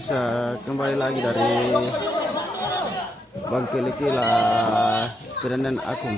pemirsa, kembali lagi dari Bang Kilikila Pirandan Agung.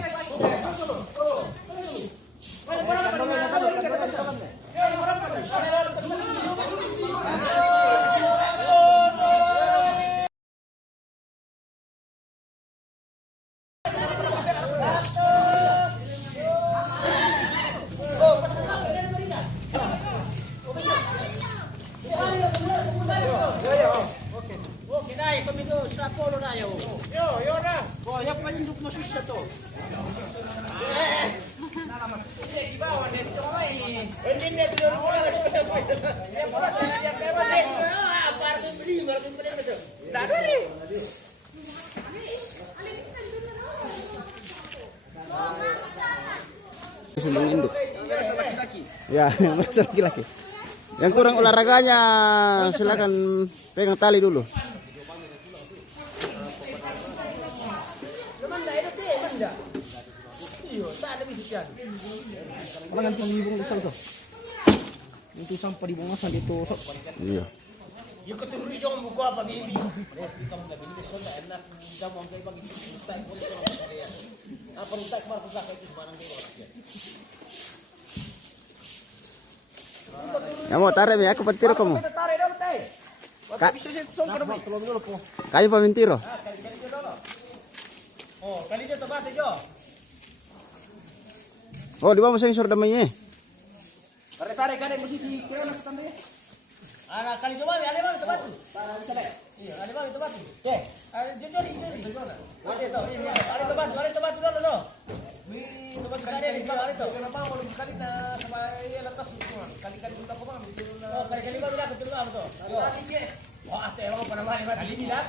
Sumbang induk. Ya, yang merasa laki-laki. Yang kurang olahraganya silakan pegang tali dulu. Orang ganti yang ibung besar tuh. Itu sampah di bawah sana itu sok. Iya. Yung katuri yung buka pa bibi. Ikaw na binili so na enak sa mo kay pag tay ko sa kaya. Apa ni tay ko sa kay barang kay. Kamu tarik ya, aku pentiro kamu. Tarik dong tay. Bisa sih song ka dulu. Tolong dulu po. Kayu pamintiro. Kali dulu. Oh, kali dito ba jo? Oh, di bawah sensor damainya. Tarik kan mesti di kira nak tambah. Ana kali coba ada bang tempat tu. Iya, ada bang tempat tu. Oke. Jujur. Ada tu. Ada tempat dulu no. Wi tempat ada di bawah itu. Kenapa mau sekali na sampai letas semua. Kali-kali kita kok bang. Oh, kali-kali baru dah betul bang tu. Kali ke. Wah, teh orang pernah mari kali ni dah.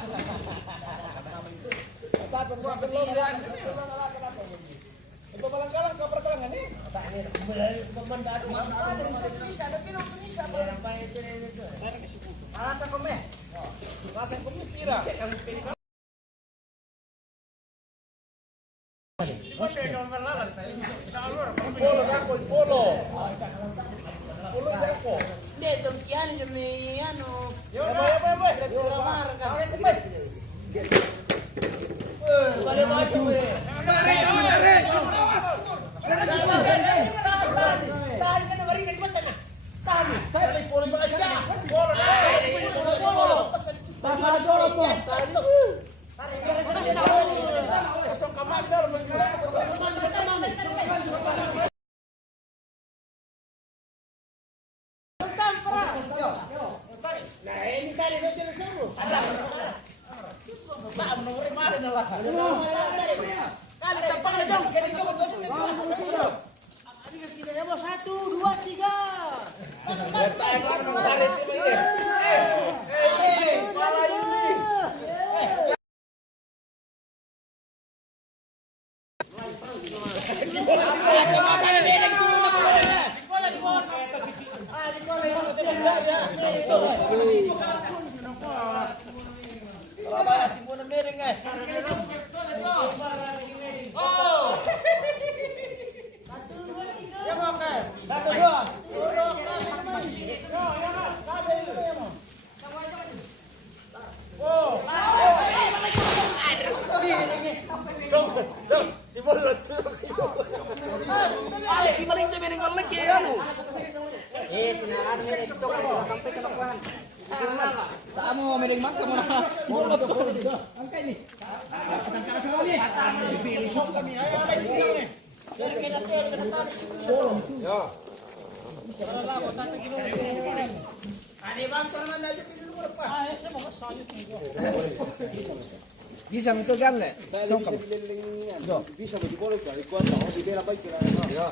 Apa buat belum ya. Itu balang-balang kau perkelangan ni. Tak ni. Kemandar. Ada Indonesia, ada Indonesia. Sampai itu. Rasa kome. Rasa kome pira. Polo. Dia tu kian demi anu. Yo. Balik masuk we. Tarik. Tahan kan bari dari pesan. Tahan. Tarik polo Malaysia. Polo. Pasal dulu tu. Tarik. Kosong kamadar. Nah, ini tadi tu jelas dulu. Tak menurut mana lah. Kali tampang le dong, kali kau betul ni. Ada kita ya bos 1 2 3. Letak orang tarik tu ni. Malah ini. Kamu mending makan mana? Mulut tu. Angkat ni. Tangkap sama ni. Pilih sok kami. Ayo ada ni. Ya. Bisa itu kan le. Sok kamu. Bisa diboleh dari kuat tahu di daerah baik ya.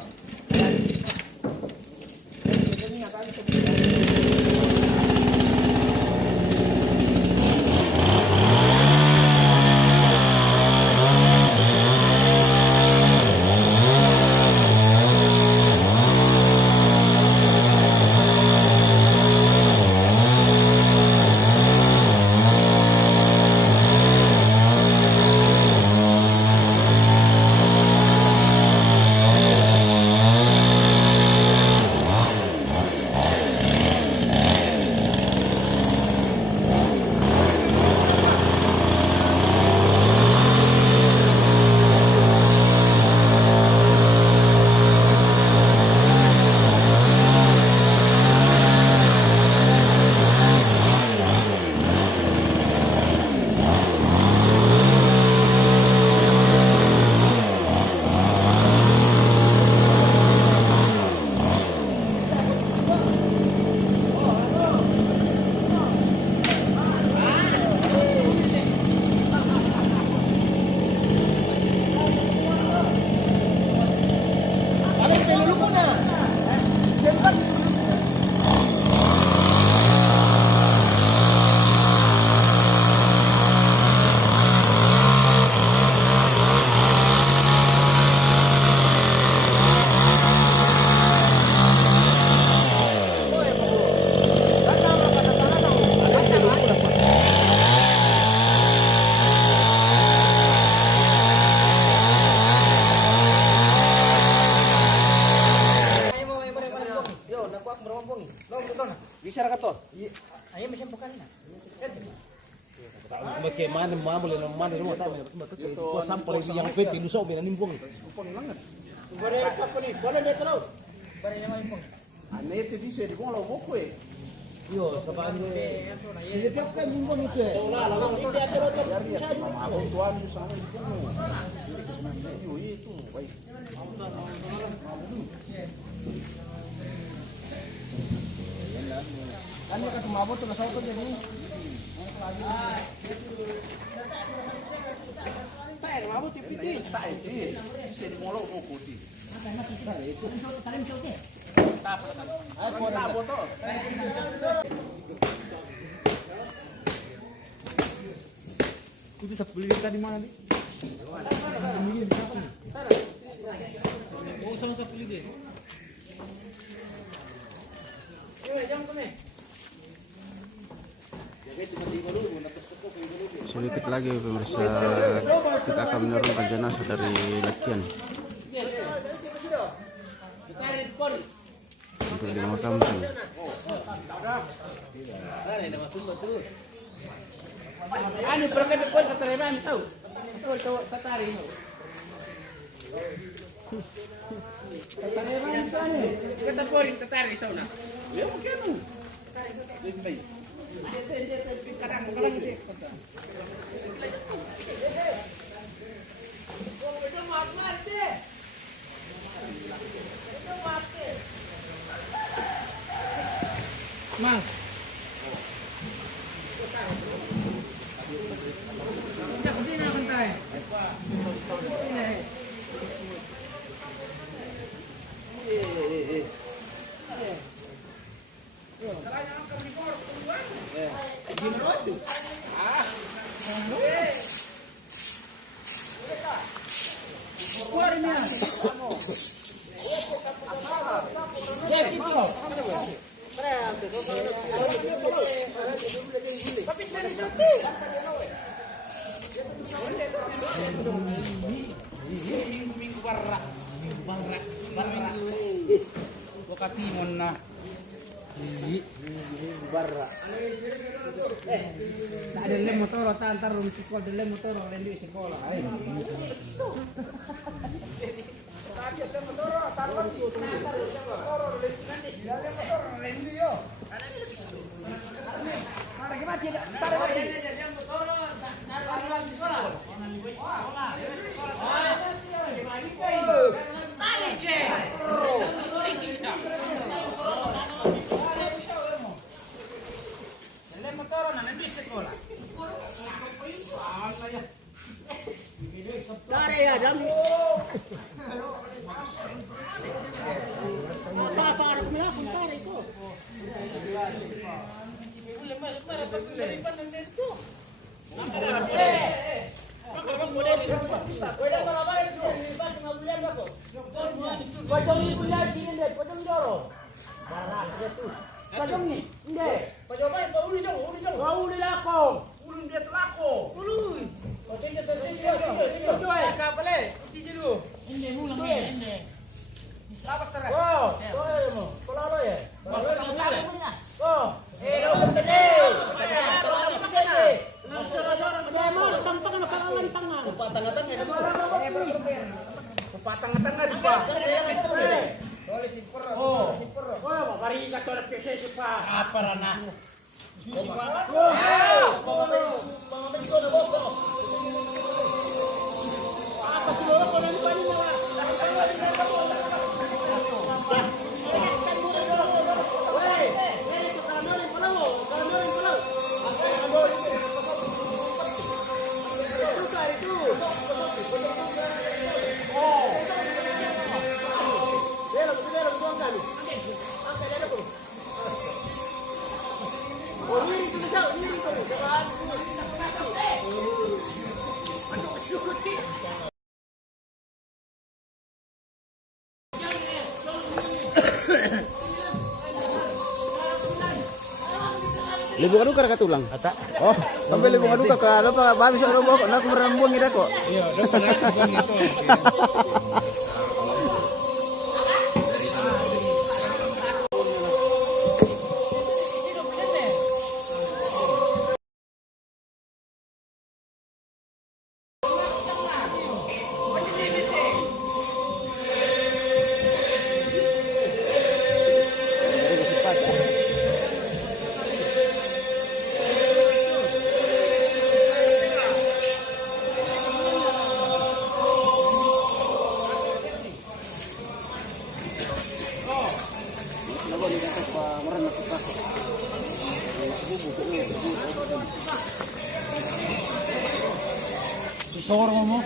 Makai mana boleh mana rumah tahu. Kau sampel yang peti lusok bila nimbung. Boleh apa ni? Boleh dia terus. Ane itu bisa di kau lalu kau. Yo, sebab Dia dia kan nimbung itu. lah, dia terus. Aku tuan sama itu. Yo itu, baik. Kan dia kan mabuk tu kasau tu jadi. Tak, mabuk tipi. Tak, bisa di molok mau kuti. Itu sepuluh tadi mana nih? Oh, sama sepuluh deh. Sedikit lagi pemirsa, kita akan menurunkan jenazah dari Latian untuk dimakamkan. Ano, pero kami po tatarima misaw. Tatari mo. Tatarima misaw ni. Kata po rin tatari saw na. Ya mungkin. Lebih baik. Kadang mo kalang di. Mang. Katimon na. Barra. Tak ada lem motor antar rum sekolah ada lem motor lain di sekolah. Tarik ya, dam. Apa aku bilang tarik itu. Boleh masuk mana pakai selipan dan itu. Kalau boleh bisa. Boleh kalau balik itu. Selipan enggak boleh aku. Pojok ini punya sini deh, pojok dorong. Barang itu. Pojok ni. Inde. Pojok baik kau uli jauh, uli jauh. Kau uli lako. Uli dia telako. Uli. Oke, kita tengok. Kakak boleh. Uti dulu. Inde mulang ni, inde. Siapa sekarang? Oh, mo. Kalau lo ya. Oh, lo tadi. Patang-patang di bawah. Boleh simpur. Oh, simpur. Oh, bari ka tolak kese sipa. Apa rana? Sipa. Oh, pamabenko na boko. Apa sih lo ko nang pani mo? Libungan duka ka tulang. Ata. Oh, sampai libungan duka ka ano pa babi sa robo ko na kumrambong ida ko. Iya, dapat bang itu. Sorong mo.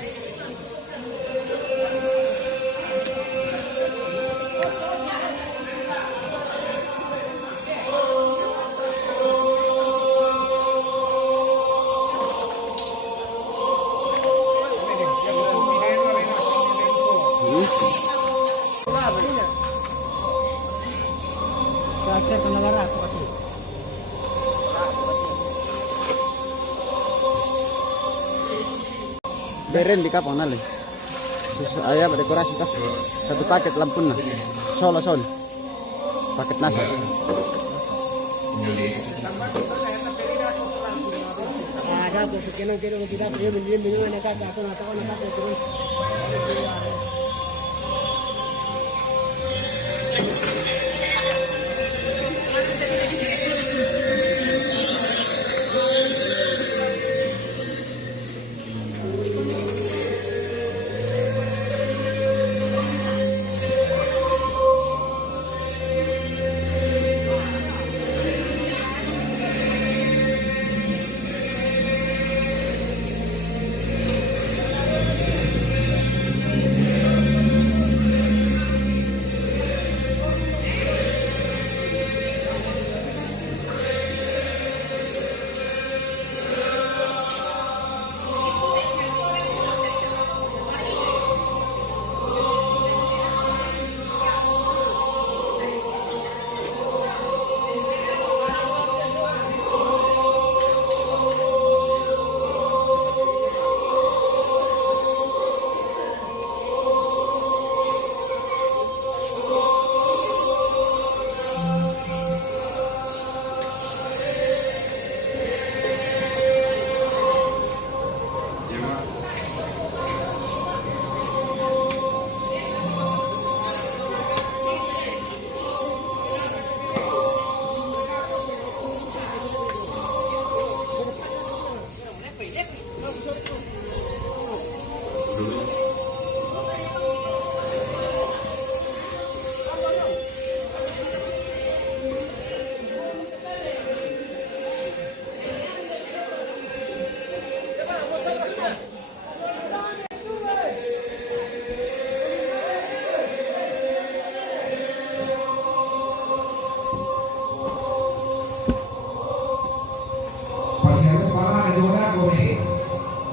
Kaya ito nawara ako kasi. Beren di kapang nali. Ayah dekorasi kah? Satu paket lampu na. Sol. Paket nasa. Ada tuh sekian kilo tidak dia minum nak aku nak turun.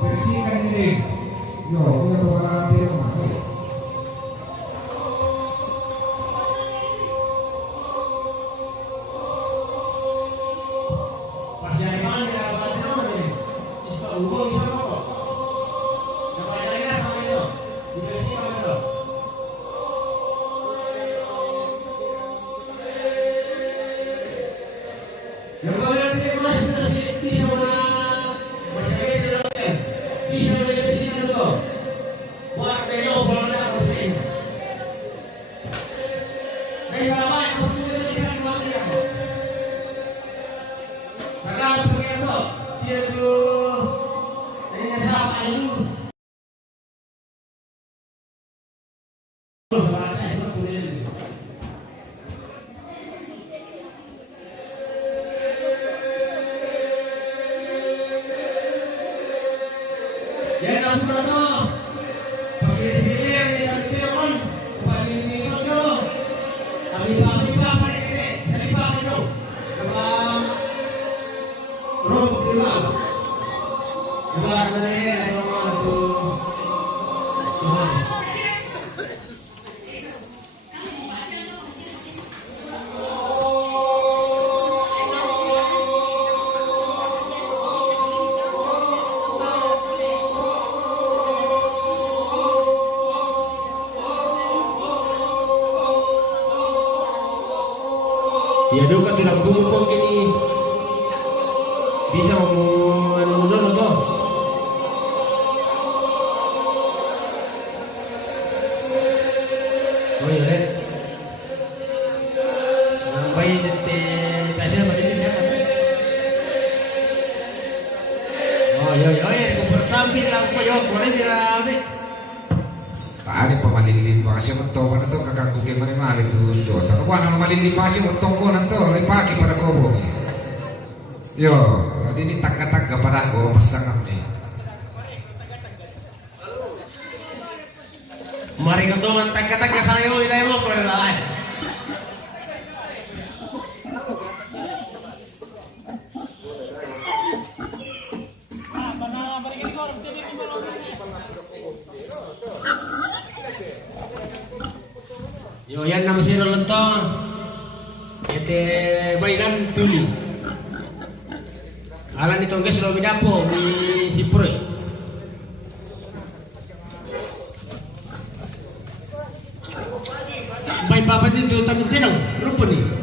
Bersihkan ini. Yo, punya orang dia mana? Masih ada mana yang ada nama ni? Isu ubah isu apa? Siapa yang ada sama itu? Dibersihkan itu. Yang mana dia masih bisa mana? Bisa bersihkan itu. Buat kelo boleh aku sini. Mereka apa yang perlu kita lakukan? Sekarang begitu, dia tu ini siapa itu? Jangan lupa pakai sini yang telepon, pakai ini dulu. Kami apa ini? Jadi apa itu? Kalau roh juga, juga ada yang orang tu. Ya juga tidak tumpuk ini bisa menurun atau oh iya deh sampai di tasnya pada ini oh iya samping lang kayo boleh tidak deh Tadi pamalilin ba kasi magtawa na to kakakugin mo ni Mali tuso. Tako na malilin pa siya magtongko na to. Lipaki para kobo. Yo, hindi ni tagka-tagga para ko pasangam ni. Mari ketongan teka-teka sayo ilay mo ko na ay. Yo yan na masiro lang to. Ete mainan tuli. Alan itong guys lo bidapo mi sipure. May papa dito tayo tinang grupo ni.